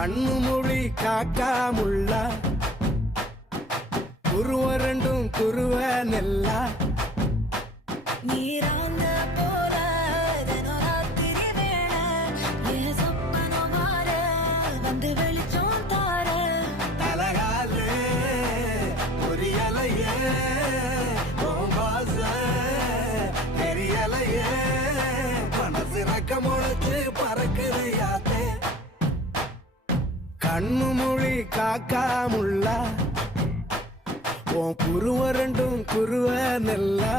கண்ணு மொழி காக்காமுள்ள குருவரண்டும் குருவ நெல்லா நீராங்க போல தினராத்திரி வேள என் சொப்பனம் மாற வந்து வெளிச்சம் தார தலகாலு புரியலையே பாச தெரியலையே மனசு ரக்க முளைச்சு பறக்குதையாத்தே கண்ணு மொழி காக்காமுள்ள உன் குருவரண்டும் குருவ நெல்லா